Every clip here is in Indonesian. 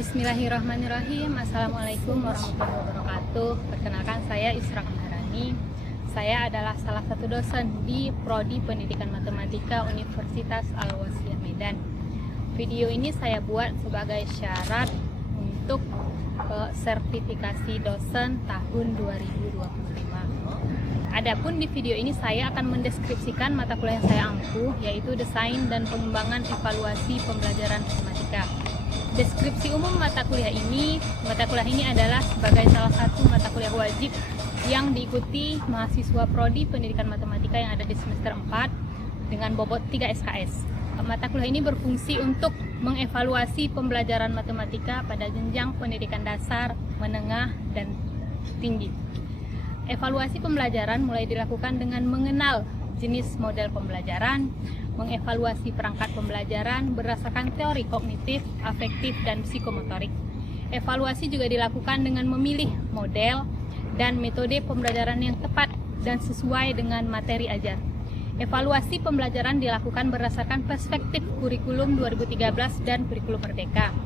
Bismillahirrahmanirrahim. Assalamualaikum warahmatullahi wabarakatuh. Perkenalkan, saya Isra Maharani. Saya adalah salah satu dosen di Prodi Pendidikan Matematika Universitas Al-Wasiyah Medan. Video ini saya buat sebagai syarat untuk sertifikasi dosen tahun 2025. Adapun di video ini saya akan mendeskripsikan mata kuliah yang saya ampuh, yaitu Desain dan Pengembangan Evaluasi Pembelajaran Matematika. Deskripsi umum mata kuliah ini adalah sebagai salah satu mata kuliah wajib yang diikuti mahasiswa Prodi Pendidikan Matematika yang ada di semester 4 dengan bobot 3 SKS. Mata kuliah ini berfungsi untuk mengevaluasi pembelajaran matematika pada jenjang pendidikan dasar, menengah, dan tinggi. Evaluasi pembelajaran mulai dilakukan dengan mengenal jenis model pembelajaran, mengevaluasi perangkat pembelajaran berdasarkan teori kognitif, afektif, dan psikomotorik. Evaluasi juga dilakukan dengan memilih model dan metode pembelajaran yang tepat dan sesuai dengan materi ajar. Evaluasi pembelajaran dilakukan berdasarkan perspektif kurikulum 2013 dan kurikulum Merdeka.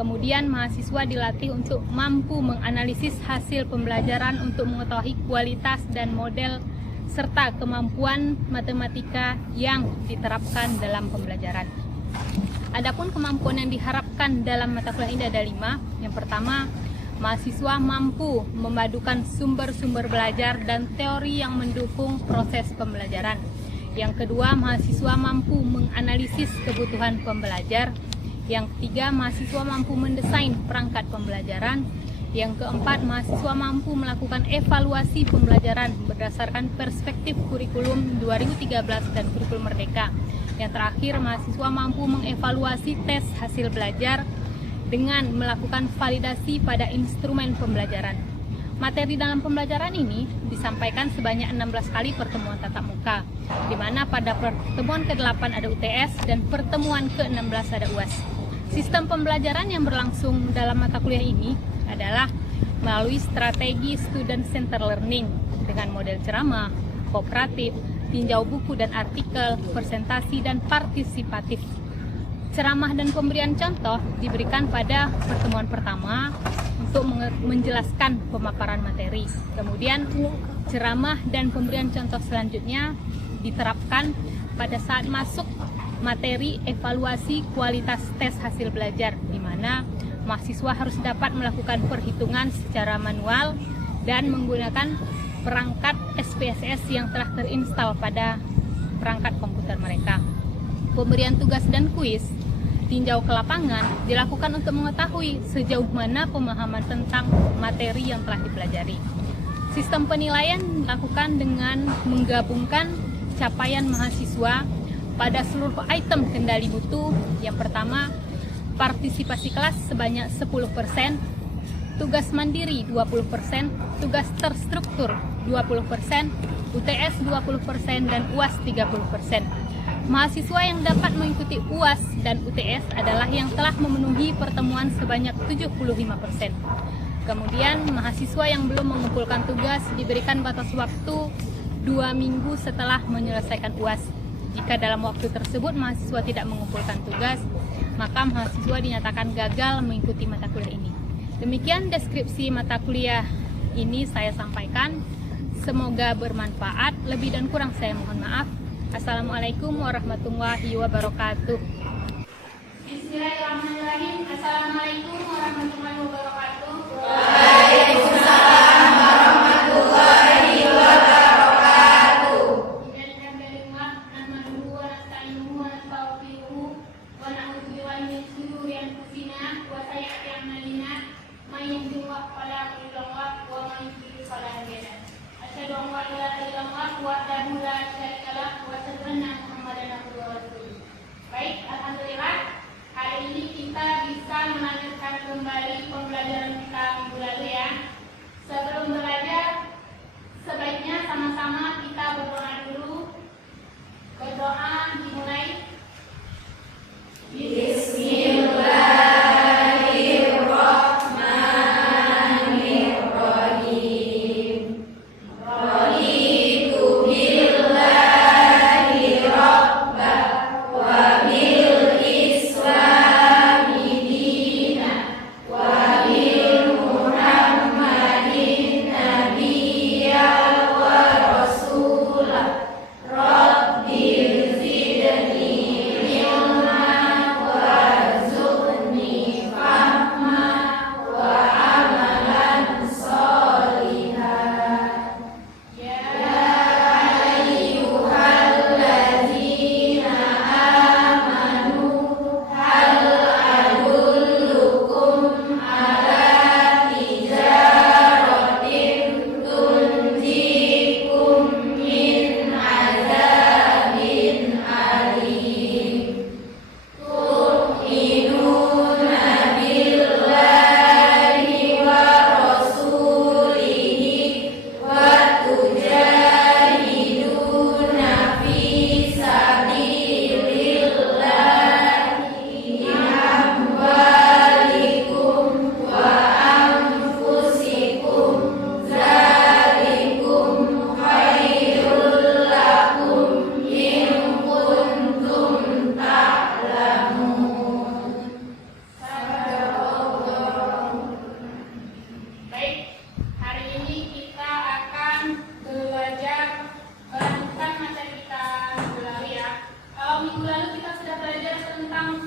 Kemudian mahasiswa dilatih untuk mampu menganalisis hasil pembelajaran untuk mengetahui kualitas dan model serta kemampuan matematika yang diterapkan dalam pembelajaran. Adapun kemampuan yang diharapkan dalam mata kuliah ini ada 5. Yang pertama, mahasiswa mampu memadukan sumber-sumber belajar dan teori yang mendukung proses pembelajaran. Yang kedua, mahasiswa mampu menganalisis kebutuhan pembelajar. Yang ketiga, mahasiswa mampu mendesain perangkat pembelajaran. Yang keempat, mahasiswa mampu melakukan evaluasi pembelajaran berdasarkan perspektif kurikulum 2013 dan kurikulum Merdeka. Yang terakhir, mahasiswa mampu mengevaluasi tes hasil belajar dengan melakukan validasi pada instrumen pembelajaran. Materi dalam pembelajaran ini disampaikan sebanyak 16 kali pertemuan tatap muka, di mana pada pertemuan ke-8 ada UTS dan pertemuan ke-16 ada UAS. Sistem pembelajaran yang berlangsung dalam mata kuliah ini adalah melalui strategi student center learning dengan model ceramah, kooperatif, tinjau buku dan artikel, presentasi, dan partisipatif. Ceramah dan pemberian contoh diberikan pada pertemuan pertama untuk menjelaskan pemaparan materi. Kemudian ceramah dan pemberian contoh selanjutnya diterapkan pada saat masuk materi evaluasi kualitas tes hasil belajar, di mana mahasiswa harus dapat melakukan perhitungan secara manual dan menggunakan perangkat SPSS yang telah terinstal pada perangkat komputer mereka. Pemberian tugas dan kuis tinjau ke lapangan dilakukan untuk mengetahui sejauh mana pemahaman tentang materi yang telah dipelajari. Sistem penilaian dilakukan dengan menggabungkan capaian mahasiswa pada seluruh item kendali mutu. Yang pertama, partisipasi kelas sebanyak 10%, tugas mandiri 20%, tugas terstruktur 20%, UTS 20%, dan UAS 30%. Mahasiswa yang dapat mengikuti UAS dan UTS adalah yang telah memenuhi pertemuan sebanyak 75%. Kemudian, mahasiswa yang belum mengumpulkan tugas diberikan batas waktu 2 minggu setelah menyelesaikan UAS. Jika dalam waktu tersebut mahasiswa tidak mengumpulkan tugas, maka mahasiswa dinyatakan gagal mengikuti mata kuliah ini. Demikian deskripsi mata kuliah ini saya sampaikan. Semoga bermanfaat. Lebih dan kurang saya mohon maaf. Assalamualaikum warahmatullahi wabarakatuh. Bismillahirrahmanirrahim. Assalamualaikum warahmatullahi wabarakatuh. Waalaikumsalam warahmatullahi wabarakatuh. Baik,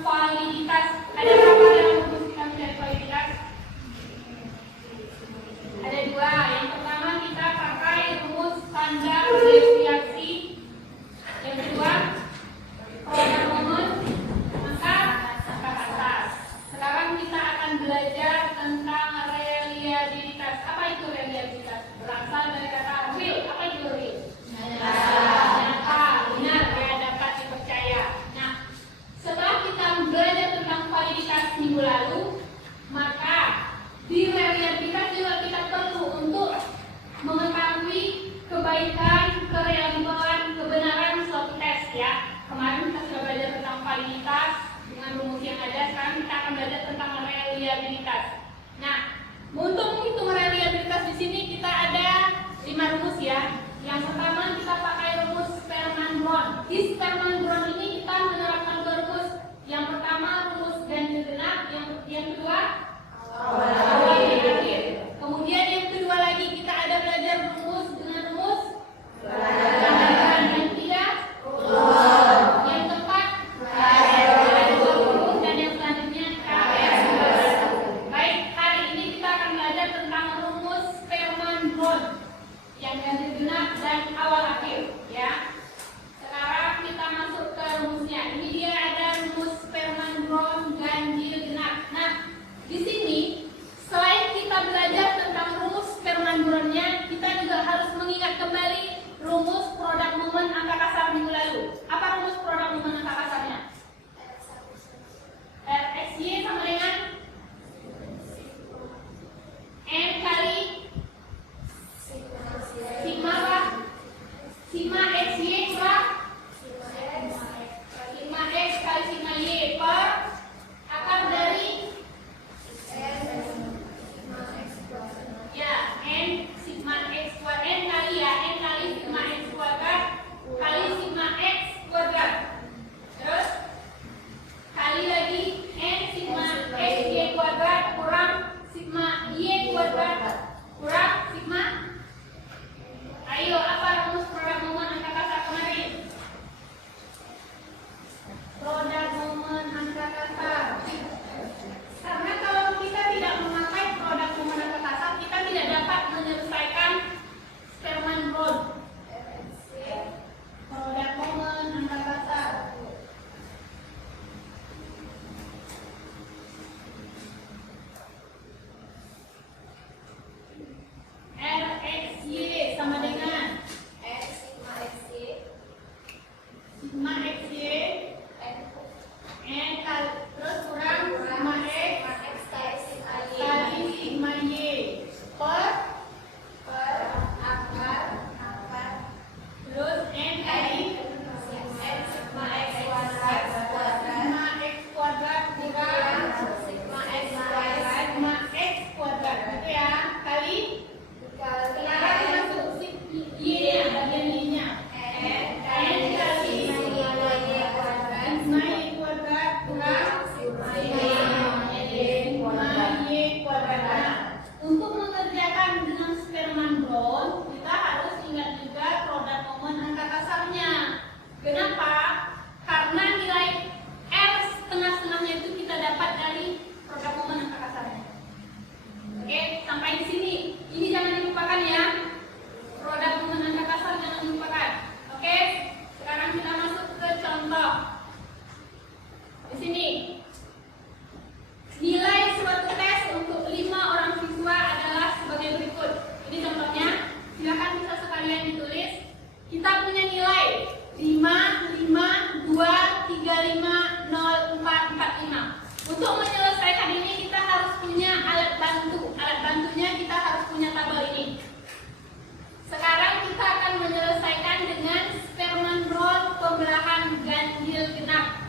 validitas. Ada berapa yang rumus kita mencari validitas? Ada dua. Yang pertama kita pakai rumus standar deviasi. Yang kedua produk momen angka atas. Sekarang kita akan belajar tentang reliabilitas. Apa itu reliabilitas? Berasal dari kata real. Apa itu real? Nyata, benar, ya, dapat dipercaya. Nah, setelah kita belajar tentang validitas minggu lalu, maka di reliabilitas juga kita perlu untuk mengetahui kebaikan, kereliabilan, kebenaran suatu tes, ya. Kemarin kita sudah belajar tentang validitas dengan rumus yang ada. Sekarang kita akan belajar tentang reliabilitas. Nah, untuk menghitung reliabilitas di sini kita ada 5 rumus, ya. Yang pertama kita pakai rumus Sperman-Brown. Di Sperman-Brown ini kita menerapkan rumus. Yang pertama rumus ganjil genap, yang kedua awal dan akhir. Kemudian yang kedua lagi kita ada belajar rumus dengan rumus dan tidak. Yang keempat dan yang selanjutnya baik, hari ini kita akan belajar tentang rumus Sperman-Brown yang ganjil genap dan awal akhir, ya. Sekarang kita masuk ke rumusnya. Ini dia ada rumus Sperman-Brown ganjil genap. Nah, di sini selain kita belajar tentang rumus Sperman-Brown-nya, kita juga harus mengingat kembali rumus produk momen angka kasar minggu lalu. Apa rumus produk momen angka kasarnya? RXY sama dengan N kali sigma apa? Sigma XY kurang sigma X kali sigma Y per akar dari ya N sigma X kuadrat, N kali ya, N kali sigma X kuadrat kali sigma X kuadrat, terus kali lagi N sigma XY kuadrat kurang sigma Y kuadrat kurang sigma. Ayo, apa rumus produk momen angka kasar kemarin? Produk momen angka kasar. Karena kalau kita tidak memakai produk momen angka kasar, kita tidak dapat menyelesaikan Sperman-Brown. Produk momen angka kasar. RXY sama dengan sigma XY N kali terus kurang sigma X kali sigma Y per akar terus N kali sigma X kuadrat kurang sigma X kuadrat, gitu ya, kali. Sekarang masuk Y-nya, bagian Y-nya. N kali sigma Y kuadrat kurang sigma Y kuadrat. Nah, untuk mengerjakan dengan Sperman-Brown, kita harus ingat juga produk momen angka kasarnya. Kenapa? Karena nilai R setengah-setengahnya itu kita dapat dari produk momen angka kasarnya. Oke, sampai di sini. Ini jangan dilupakan, ya. Produk momen angka kasar jangan dilupakan. Oke, sekarang kita masuk ke contoh. Di sini nilai suatu tes untuk 5 orang siswa adalah sebagai berikut. Ini contohnya. Silakan bisa sekalian ditulis. Kita punya nilai 5, 5, 2, 3, 5, 0, 4, 4, 5. Untuk menyelesaikan ini kita harus punya alat bantu. Alat bantunya kita harus punya tabel ini. Sekarang kita akan menyelesaikan dengan Sperman-Brown pembelahan ganjil genap.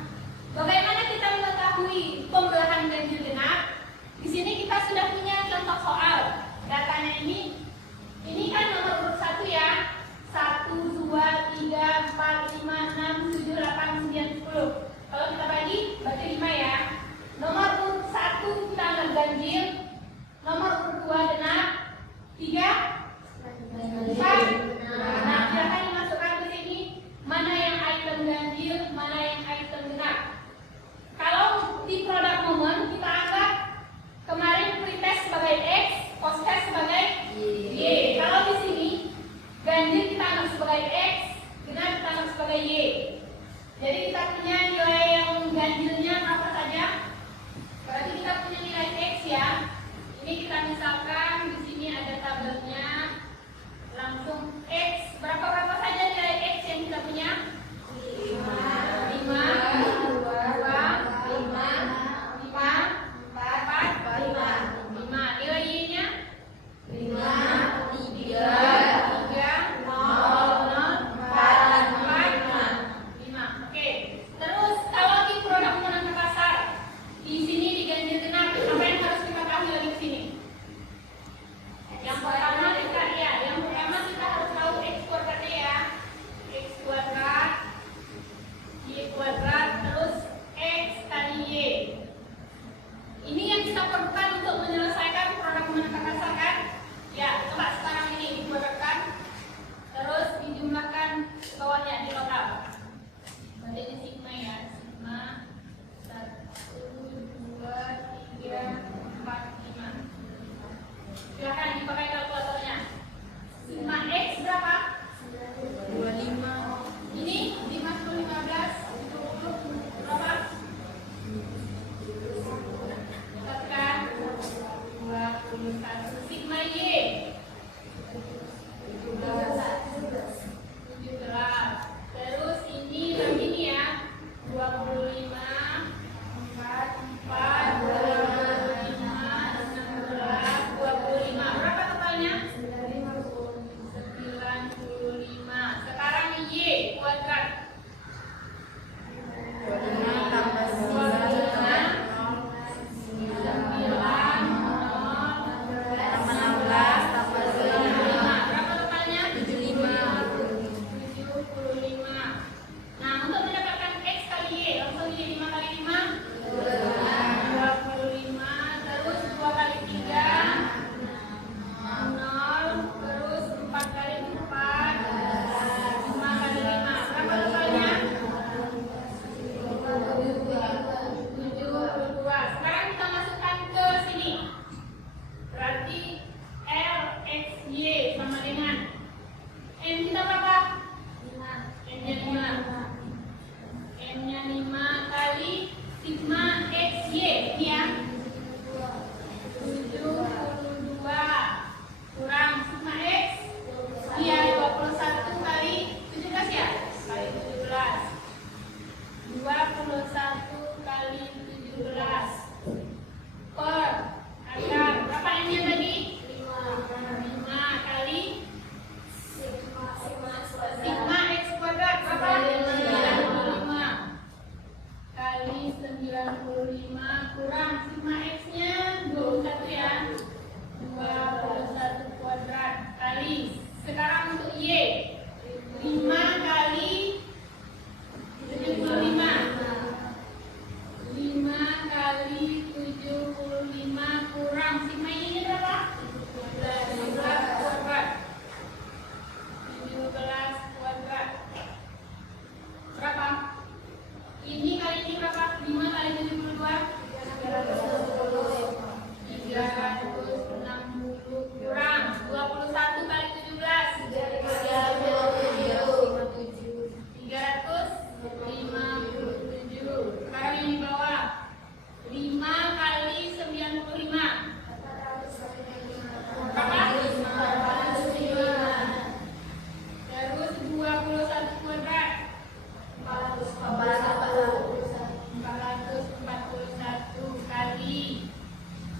Bagaimana kita mengetahui pembelahan ganjil genap? Di sini kita sudah punya contoh soal. Datanya ini kan nomor urut 1, ya. 1, 2, 3, 4, 5, 6, 7, 8, 9, 10. Kalau kita bagi, berarti 5, ya. Nomor urut 1 kita anggap ganjil. Nomor urut 2 genap. 3 4. Nah, silakan dimasukkan ke sini mana yang item ganjil, mana yang item genap. Kalau sigma X Y ini ya. 72 kurang sigma X dia 21 kali 17 ya, kali 17. 21 kali 17 per akar berapa M-nya tadi? 5 kali sigma X kuadrat berapa? 95 kali 95 kurang sigma X-nya 21 ya, 21 kuadrat kali, sekarang untuk Y 5 kali 75 5 kali 75 kurang sigma ini berapa? 17 kuadrat 17 kuadrat berapa? Ini kali ini berapa? 5 kali 72 360 kurang 21 kali 17 357. Sekarang yang di bawah 5 kali 95 berapa? 405. Terus 21 kuadrat 441 kali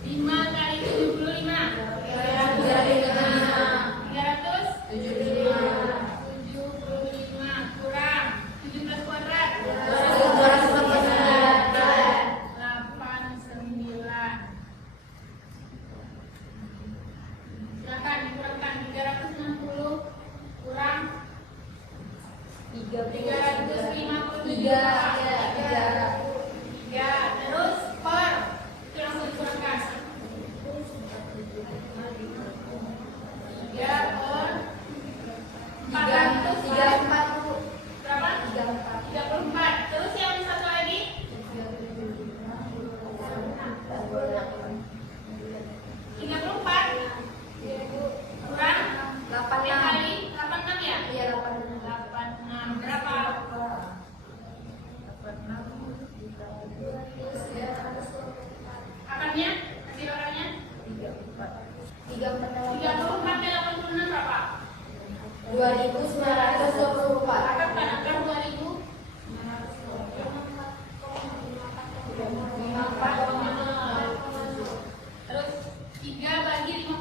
5 kali 75 375 kurang 17 kuadrat 89. Silakan dikurangkan 360 kurang 353 terus per itu langsung dikurangkan 3 per 400 berapa? 34. Terus yang satu lagi 34 kurang 8 kali 86 ya? Iya 86 berapa? Akarnya? Kasih akarnya? 34 kali 86 berapa? 2924. Akar kan akar 2000 terus 3 bagi 54,0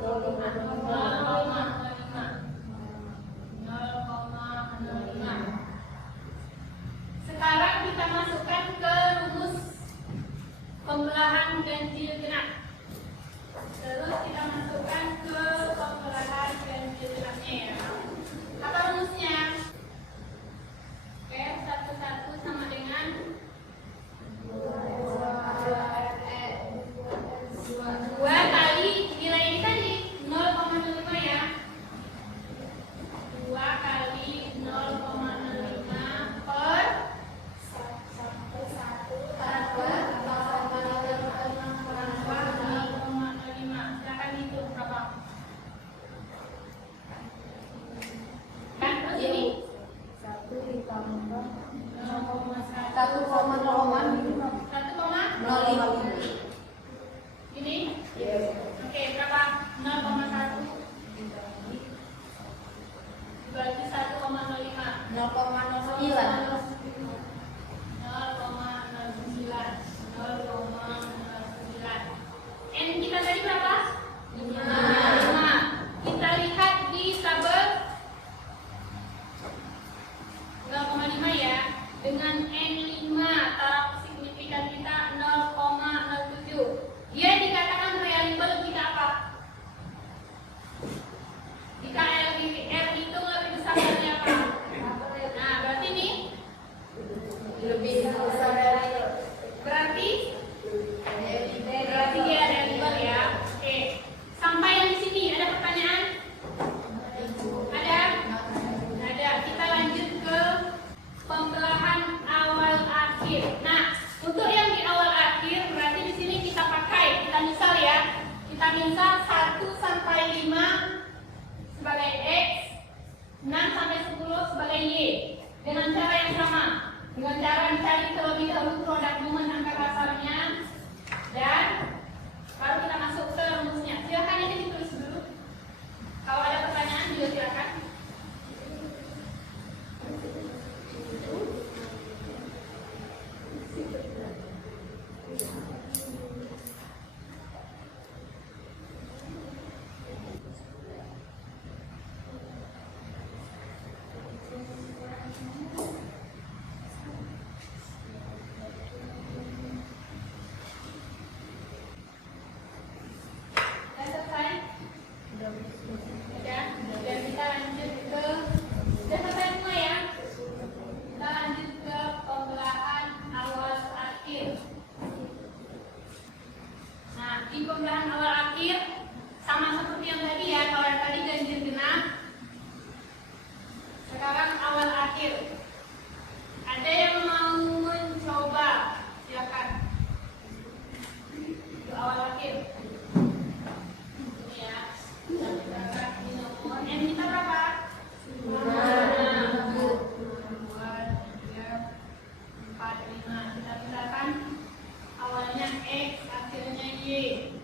0,05. Sekarang kita masukkan ke rumus pembelahan ganjil genap. Terus kita masukkan ke pembelahan ganjil genapnya ya. Apa rumusnya? Oke, 1 sama dengan 2 kali nilai ini tadi 0,05 ya. 2 kali 0,05 per 0,05. Silakan hitung berapa? Kan terus ini 1,05 ini? Oke, berapa? 0,1 dibagi 1,05 0,09. N kita tadi berapa? 5. Kita lihat di tabel 0,5 ya. Dengan N5 taraf signifikan kita 0,07. Dia dikatakan variabel kita apa? Jika R itu lebih besar dari apa? Nah, berarti ini Lebih besar dari berarti dia variabel ya. Oke. Sampai yang di sini ada pertanyaan? Ada? Ada. Kita lanjut ke pembelahan awal akhir. Nah, untuk yang di awal akhir berarti di sini kita pakai, kita misal ya. Kita misal 1 sampai 5 sebagai X, 6 sampai 10 sebagai Y dengan cara yang sama. 4, 5. Kita pindahkan awalnya X, akhirnya Y.